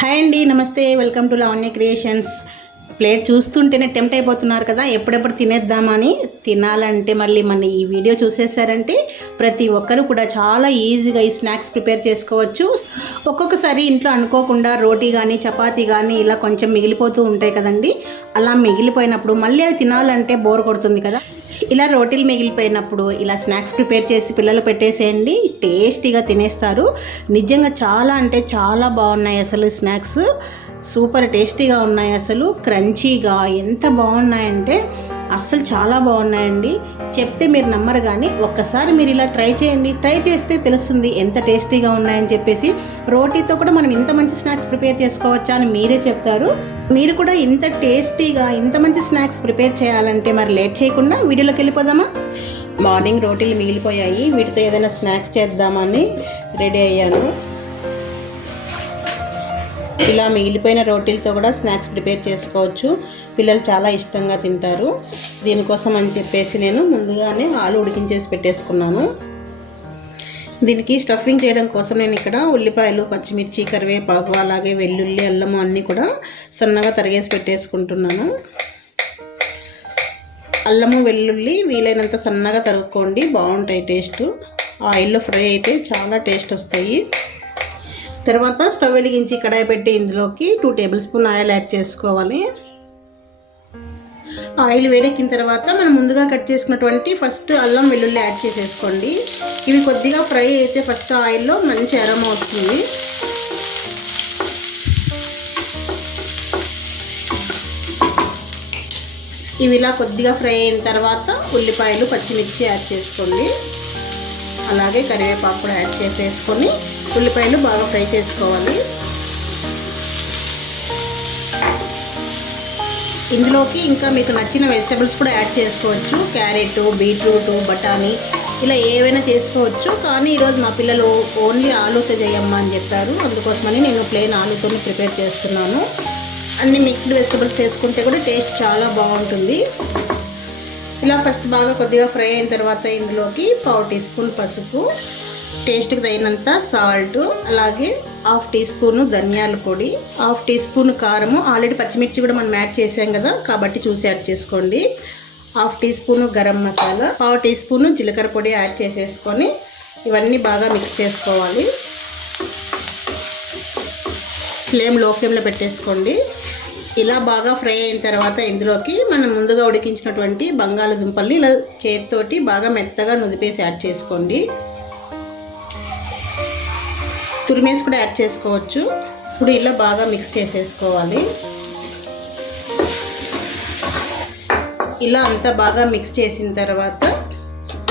Hi అండి నమస్తే. Welcome to Lavanya creations. Plate చూస్తుంటేనే టెంప్ట్ అయిపోతున్నారు కదా ఎప్పుడెప్పుడు తినేద్దామని తినాలంటే మళ్ళీ మన ఈ వీడియో చూసేసారంటే ప్రతి ఒక్కరు కూడా చాలా ఈజీగా ఈ స్నాక్స్ ప్రిపేర్ చేసుకోవచ్చు. ఒక్కొక్కసారి ఇంట్లో అనుకోకుండా రోటీ కానీ చపాతీ కానీ ఇలా కొంచెం మిగిలిపోతూ ఉంటాయి కదండి. అలా మిగిలిపోయినప్పుడు మళ్ళీ అవి తినాలంటే బోర్ కొడుతుంది కదా. ఇలా రోటీలు మిగిలిపోయినప్పుడు ఇలా స్నాక్స్ ప్రిపేర్ చేసి పిల్లలు పెట్టేసేయండి టేస్టీగా తినేస్తారు. నిజంగా చాలా అంటే చాలా బాగున్నాయి అసలు స్నాక్స్. సూపర్ టేస్టీగా ఉన్నాయి అసలు క్రంచీగా ఎంత బాగున్నాయంటే అస్సలు చాలా బాగున్నాయండి. చెప్తే మీరు నమ్మరు కానీ ఒక్కసారి మీరు ఇలా ట్రై చేయండి. ట్రై చేస్తే తెలుస్తుంది ఎంత టేస్టీగా ఉన్నాయని చెప్పేసి. రోటీతో కూడా మనం ఇంత మంచి స్నాక్స్ ప్రిపేర్ చేసుకోవచ్చా అని మీరే చెప్తారు. మీరు కూడా ఇంత టేస్టీగా ఇంత మంచి స్నాక్స్ ప్రిపేర్ చేయాలంటే మరి లేట్ చేయకుండా వీడియోలోకి వెళ్ళిపోదామా? మార్నింగ్ రోటీలు మిగిలిపోయాయి. వీటితో ఏదైనా స్నాక్స్ చేద్దామని రెడీ అయ్యాను. ఇలా మిగిలిపోయిన రోటీలతో కూడా స్నాక్స్ ప్రిపేర్ చేసుకోవచ్చు. పిల్లలు చాలా ఇష్టంగా తింటారు. దీనికోసం అని చెప్పేసి నేను ముందుగానే ఆలు ఉడికించేసి పెట్టేసుకున్నాను. దీనికి స్టఫింగ్ చేయడం కోసం నేను ఇక్కడ ఉల్లిపాయలు పచ్చిమిర్చి కరివేపాకు అలాగే వెల్లుల్లి అల్లము అన్నీ కూడా సన్నగా తరిగేసి పెట్టేసుకుంటున్నాను. అల్లము వెల్లుల్లి వీలైనంత సన్నగా తరుక్కోండి. బాగుంటాయి టేస్ట్. ఆయిల్లో ఫ్రై అయితే చాలా టేస్ట్ వస్తాయి. తర్వాత స్టవ్ వెలిగించి కడాయి పెట్టి ఇందులోకి two table spoon oil add చేసుకోవాలి. ఆయిల్ వేడెక్కిన తర్వాత మనం ముందుగా కట్ చేసుకున్నటువంటి ఫస్ట్ అల్లం వెల్లుల్లి యాడ్ చేసేసుకోండి. ఇవి కొద్దిగా ఫ్రై అయితే ఫస్ట్ ఆయిల్లో మంచి అరమ వస్తుంది. ఇవి ఇలా కొద్దిగా ఫ్రై అయిన తర్వాత ఉల్లిపాయలు పచ్చిమిర్చి యాడ్ చేసుకోండి. అలాగే కరివేపాకు కూడా యాడ్ చేసేసుకొని ఉల్లిపాయలు బాగా ఫ్రై చేసుకోవాలి. ఇందులోకి ఇంకా మీకు నచ్చిన వెజిటబుల్స్ కూడా యాడ్ చేసుకోవచ్చు. క్యారెట్ బీట్రూట్ బఠానీ ఇలా ఏవైనా చేసుకోవచ్చు. కానీ ఈరోజు మా పిల్లలు ఓన్లీ ఆలూతో చేయమ్మా అని చెప్పారు. అందుకోసమని నేను ప్లెయిన్ ఆలూతో ప్రిపేర్ చేస్తున్నాను. అన్ని మిక్స్డ్ వెజిటబుల్స్ చేసుకుంటే కూడా టేస్ట్ చాలా బాగుంటుంది. ఇలా ఫస్ట్ బాగా కొద్దిగా ఫ్రై అయిన తర్వాత ఇందులోకి పావు టీ స్పూన్ పసుపు టేస్ట్కి తగినంత సాల్ట్ అలాగే హాఫ్ టీ స్పూన్ ధనియాల పొడి హాఫ్ టీ స్పూన్ కారము. ఆల్రెడీ పచ్చిమిర్చి కూడా మనం యాడ్ చేసాం కదా కాబట్టి చూసి యాడ్ చేసుకోండి. Half teaspoon garam masala పావు టీ స్పూన్ జీలకర్ర పొడి యాడ్ చేసేసుకొని ఇవన్నీ బాగా మిక్స్ చేసుకోవాలి. ఫ్లేమ్లో ఫ్లేమ్లో పెట్టేసుకోండి. ఇలా బాగా ఫ్రై అయిన తర్వాత ఇందులోకి మనం ముందుగా ఉడికించినటువంటి బంగాళదుంపల్ని ఇలా చేతితోటి బాగా మెత్తగా నుదిపేసి యాడ్ చేసుకోండి. తురిమేసి కూడా యాడ్ చేసుకోవచ్చు. ఇప్పుడు ఇలా బాగా మిక్స్ చేసేసుకోవాలి. ఇలా అంతా బాగా మిక్స్ చేసిన తర్వాత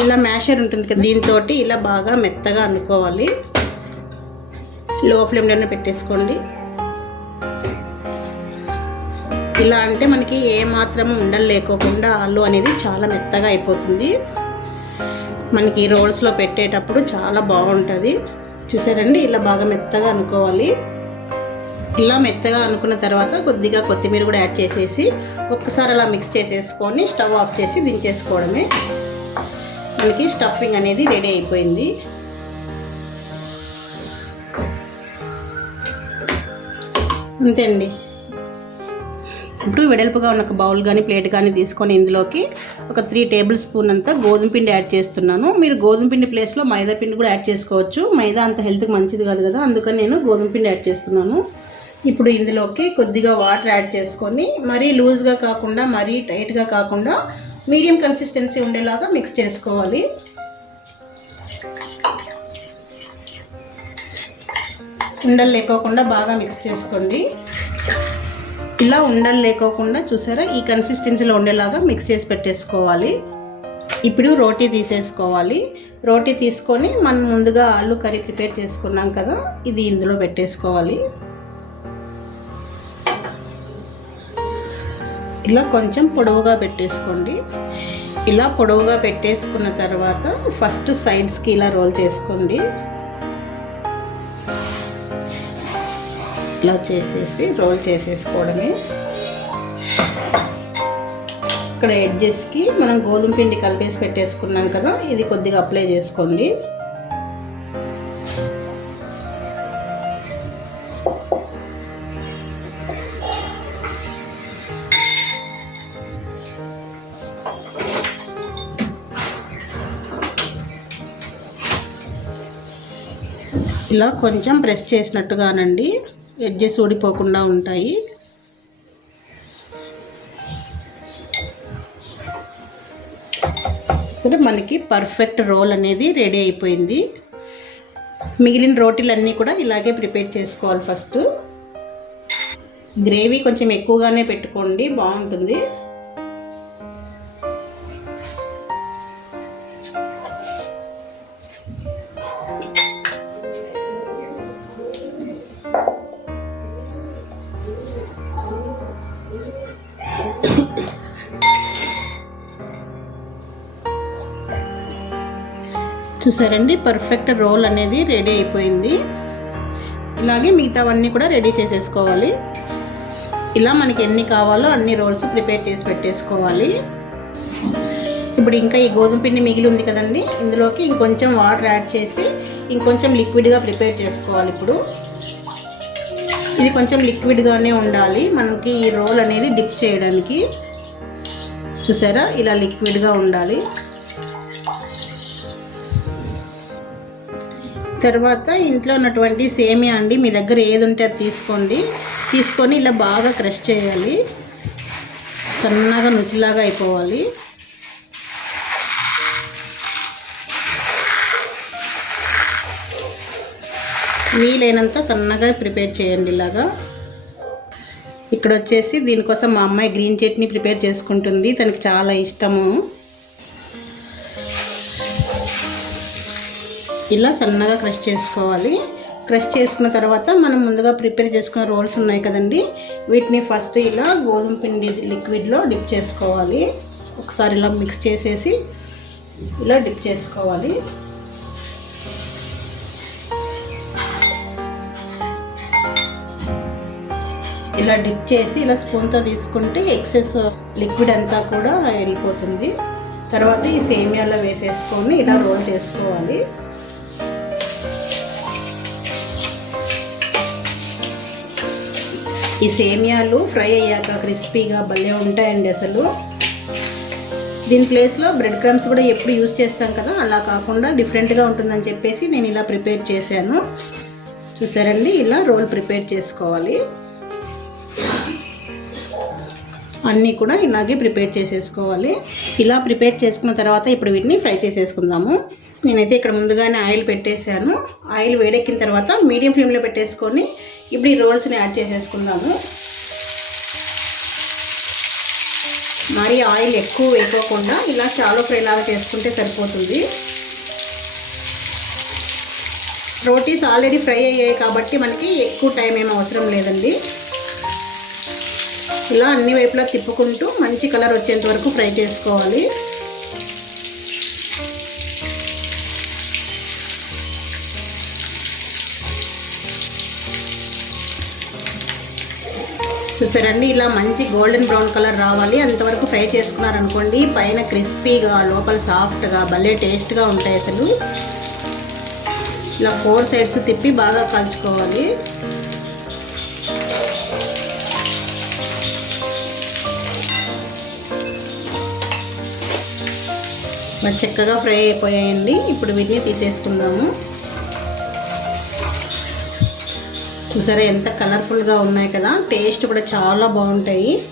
ఇలా మ్యాషర్ ఉంటుంది కదా దీంతో ఇలా బాగా మెత్తగా అనుకోవాలి. లో ఫ్లేమ్లోనే పెట్టేసుకోండి. ఇలా అంటే మనకి ఏ మాత్రం ఉండలు లేకోకుండా ఆలు అనేది చాలా మెత్తగా అయిపోతుంది. మనకి రోల్స్లో పెట్టేటప్పుడు చాలా బాగుంటుంది. చూసారండి? ఇలా బాగా మెత్తగా అనుకోవాలి. ఇలా మెత్తగా అనుకున్న తర్వాత కొద్దిగా కొత్తిమీర కూడా యాడ్ చేసేసి ఒక్కసారి అలా మిక్స్ చేసేసుకొని స్టవ్ ఆఫ్ చేసి దించేసుకోవడమే. మనకి స్టఫింగ్ అనేది రెడీ అయిపోయింది. అంతే అండి. ఇప్పుడు వెడల్పుగా ఉన్న ఒక బౌల్ కానీ ప్లేట్ కానీ తీసుకొని ఇందులోకి ఒక త్రీ టేబుల్ స్పూన్ అంతా గోధుమ పిండి యాడ్ చేస్తున్నాను. మీరు గోధుమ పిండి ప్లేస్లో మైదా పిండి కూడా యాడ్ చేసుకోవచ్చు. మైదా అంత హెల్త్కి మంచిది కాదు కదా అందుకని నేను గోధుమ పిండి యాడ్ చేస్తున్నాను. ఇప్పుడు ఇందులోకి కొద్దిగా వాటర్ యాడ్ చేసుకొని మరీ లూజ్గా కాకుండా మరీ టైట్గా కాకుండా మీడియం కన్సిస్టెన్సీ ఉండేలాగా మిక్స్ చేసుకోవాలి. ఉండలు లేకోకుండా బాగా మిక్స్ చేసుకోండి. ఇలా ఉండలు లేకోకుండా చూసారా? ఈ కన్సిస్టెన్సీలో ఉండేలాగా మిక్స్ చేసి పెట్టేసుకోవాలి. ఇప్పుడు రోటీ తీసేసుకోవాలి. రోటీ తీసుకొని మనం ముందుగా ఆలు కర్రీ ప్రిపేర్ చేసుకున్నాం కదా ఇది ఇందులో పెట్టేసుకోవాలి. ఇలా కొంచెం పొడవుగా పెట్టేసుకోండి. ఇలా పొడవుగా పెట్టేసుకున్న తర్వాత ఫస్ట్ సైడ్స్కి ఇలా రోల్ చేసుకోండి. ఇట్లా చేసేసి రోల్ చేసేసుకోవడమే. ఇక్కడ ఎడ్జెస్కి మనం గోధుమ పిండి కలిపేసి పెట్టేసుకున్నాం కదా ఇది కొద్దిగా అప్లై చేసుకోండి. ఇలా కొంచెం ప్రెస్ చేసినట్టుగానండి. ఎడ్జెస్ ఊడిపోకుండా ఉంటాయి. సరే మనకి పర్ఫెక్ట్ రోల్ అనేది రెడీ అయిపోయింది. మిగిలిన రోటీలన్నీ కూడా ఇలాగే ప్రిపేర్ చేసుకోవాలి ఫస్ట్. గ్రేవీ కొంచెం ఎక్కువగానే పెట్టుకోండి బాగుంటుంది. చూసారండి పర్ఫెక్ట్ రోల్ అనేది రెడీ అయిపోయింది. ఇలాగే మిగతావన్నీ కూడా రెడీ చేసేసుకోవాలి. ఇలా మనకి ఎన్ని కావాలో అన్ని రోల్స్ ప్రిపేర్ చేసి పెట్టేసుకోవాలి. ఇప్పుడు ఇంకా ఈ గోధుమ పిండి మిగిలి ఉంది కదండి ఇందులోకి ఇంకొంచెం వాటర్ యాడ్ చేసి ఇంకొంచెం లిక్విడ్గా ప్రిపేర్ చేసుకోవాలి ఇప్పుడు. ఇది కొంచెం లిక్విడ్గానే ఉండాలి మనకి ఈ రోల్ అనేది డిప్ చేయడానికి. చూసారా? ఇలా లిక్విడ్గా ఉండాలి. తర్వాత ఇంట్లో ఉన్నటువంటి సేమియా అండి మీ దగ్గర ఏది ఉంటే అది తీసుకోండి. తీసుకొని ఇలా బాగా క్రష్ చేయాలి. సన్నగా నుసిలాగా అయిపోవాలి. వీలైనంత సన్నగా ప్రిపేర్ చేయండి ఇలాగా. ఇక్కడ వచ్చేసి దీనికోసం మా అమ్మాయి గ్రీన్ చట్నీ ప్రిపేర్ చేసుకుంటుంది. తనకి చాలా ఇష్టము. ఇలా సన్నగా క్రష్ చేసుకోవాలి. క్రష్ చేసుకున్న తర్వాత మనం ముందుగా ప్రిపేర్ చేసుకున్న రోల్స్ ఉన్నాయి కదండి. వీటిని ఫస్ట్ ఇలా గోధుమ పిండి లిక్విడ్లో డిప్ చేసుకోవాలి. ఒకసారి ఇలా మిక్స్ చేసేసి ఇలా డిప్ చేసుకోవాలి. ఇలా డిప్ చేసి ఇలా స్పూన్తో తీసుకుంటే ఎక్సెస్ లిక్విడ్ అంతా కూడా వెళ్ళిపోతుంది. తర్వాత ఈ సేమియాలో వేసేసుకొని ఇలా రోల్ చేసుకోవాలి. ఈ సేమియాలు ఫ్రై అయ్యాక క్రిస్పీగా భలే ఉంటాయండి అసలు. దీని ప్లేస్లో బ్రెడ్ క్రమ్స్ కూడా ఎప్పుడు యూజ్ చేస్తాం కదా అలా కాకుండా డిఫరెంట్గా ఉంటుందని చెప్పేసి నేను ఇలా ప్రిపేర్ చేశాను. చూసారండి ఇలా రోల్ ప్రిపేర్ చేసుకోవాలి. అన్నీ కూడా ఇలాగే ప్రిపేర్ చేసేసుకోవాలి. ఇలా ప్రిపేర్ చేసుకున్న తర్వాత ఇప్పుడు వీటిని ఫ్రై చేసేసుకుందాము. నేనైతే ఇక్కడ ముందుగానే ఆయిల్ పెట్టేశాను. ఆయిల్ వేడెక్కిన తర్వాత మీడియం ఫ్లేమ్లో పెట్టేసుకొని ఇప్పుడు ఈ రోల్స్ని యాడ్ చేసేసుకుందాము. మరి ఆయిల్ ఎక్కువ వేయకోకుండా ఇలా చాలా ఫ్రై లాగా చేసుకుంటే సరిపోతుంది. రోటీస్ ఆల్రెడీ ఫ్రై అయ్యాయి కాబట్టి మనకి ఎక్కువ టైం ఏం అవసరం లేదండి. ఇలా అన్ని వైపులా తిప్పుకుంటూ మంచి కలర్ వచ్చేంత వరకు ఫ్రై చేసుకోవాలి. చూసారండి ఇలా మంచి గోల్డెన్ బ్రౌన్ కలర్ రావాలి. అంతవరకు ఫ్రై చేసుకున్నారనుకోండి పైన క్రిస్పీగా లోపల సాఫ్ట్గా భలే టేస్ట్గా ఉంటాయి అసలు. ఇలా ఫోర్ సైడ్స్ తిప్పి బాగా కలుచుకోవాలి. మరి చక్కగా ఫ్రై అయిపోయాయండి. ఇప్పుడు వీటిని తీసేసుకుందాము. చూసారా ఎంత కలర్ఫుల్గా ఉన్నాయి కదా? టేస్ట్ కూడా చాలా బాగుంటాయి.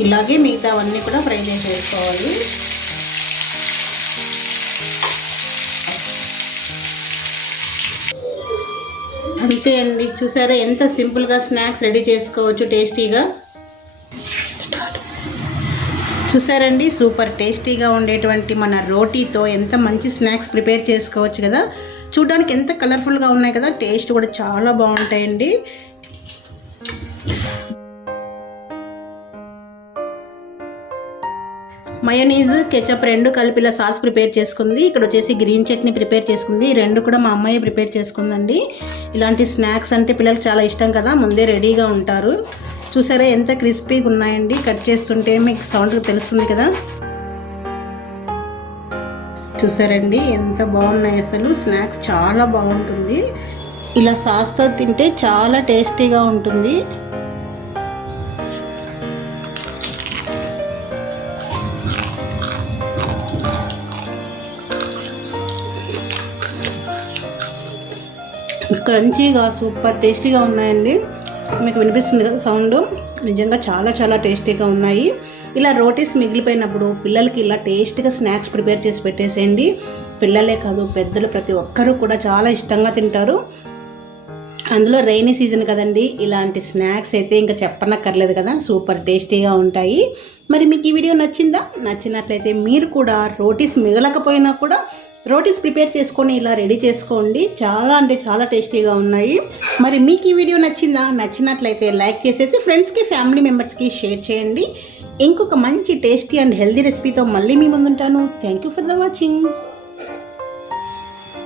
ఇలాగే మిగతా అవన్నీ కూడా ఫ్రై చేసేసుకోవాలి. అంతే అండి. చూసారా ఎంత సింపుల్గా స్నాక్స్ రెడీ చేసుకోవచ్చు టేస్టీగా. చూసారండి సూపర్ టేస్టీగా ఉండేటువంటి మన రోటీతో ఎంత మంచి స్నాక్స్ ప్రిపేర్ చేసుకోవచ్చు కదా. చూడడానికి ఎంత కలర్ఫుల్గా ఉన్నాయి కదా టేస్ట్ కూడా చాలా బాగుంటాయండి. మయోనీజ్ కెచప్ రెండు కలిపిల సాస్ ప్రిపేర్ చేసుకుంది. ఇక్కడ వచ్చేసి గ్రీన్ చట్నీ ప్రిపేర్ చేసుకుంది. రెండు కూడా మా అమ్మాయి ప్రిపేర్ చేసుకుందండి. ఇలాంటి స్నాక్స్ అంటే పిల్లలకు చాలా ఇష్టం కదా ముందే రెడీగా ఉంటారు. చూసారా ఎంత క్రిస్పీగా ఉన్నాయండి. కట్ చేస్తుంటే మీకు సౌండ్ తెలుస్తుంది కదా. చూసారండి ఎంత బాగున్నాయి అసలు. స్నాక్స్ చాలా బాగుంటుంది. ఇలా సాస్తో తింటే చాలా టేస్టీగా ఉంటుంది. క్రంచీగా సూపర్ టేస్టీగా ఉన్నాయండి. మీకు వినిపిస్తుంది కదా సౌండ్? నిజంగా చాలా చాలా టేస్టీగా ఉన్నాయి. ఇలా రోటీస్ మిగిలిపోయినప్పుడు పిల్లలకి ఇలా టేస్టీగా స్నాక్స్ ప్రిపేర్ చేసి పెట్టేసేయండి. పిల్లలే కాదు పెద్దలు ప్రతి ఒక్కరూ కూడా చాలా ఇష్టంగా తింటారు. అందులో రైనీ సీజన్ కదండి ఇలాంటి స్నాక్స్ అయితే ఇంకా చెప్పనక్కర్లేదు కదా. సూపర్ టేస్టీగా ఉంటాయి. మరి మీకు ఈ వీడియో నచ్చిందా? నచ్చినట్లయితే మీరు కూడా రోటీస్ మిగలకపోయినా కూడా రోటీస్ ప్రిపేర్ చేసుకొని ఇలా రెడీ చేసుకోండి. చాలా అంటే చాలా టేస్టీగా ఉన్నాయి. మరి మీకు ఈ వీడియో నచ్చిందా? నచ్చినట్లయితే లైక్ చేసేసి ఫ్రెండ్స్కి ఫ్యామిలీ మెంబర్స్కి షేర్ చేయండి. ఇంకొక మంచి టేస్టీ అండ్ హెల్దీ రెసిపీతో మళ్ళీ మీ ముందుంటాను. Thank you for the watching.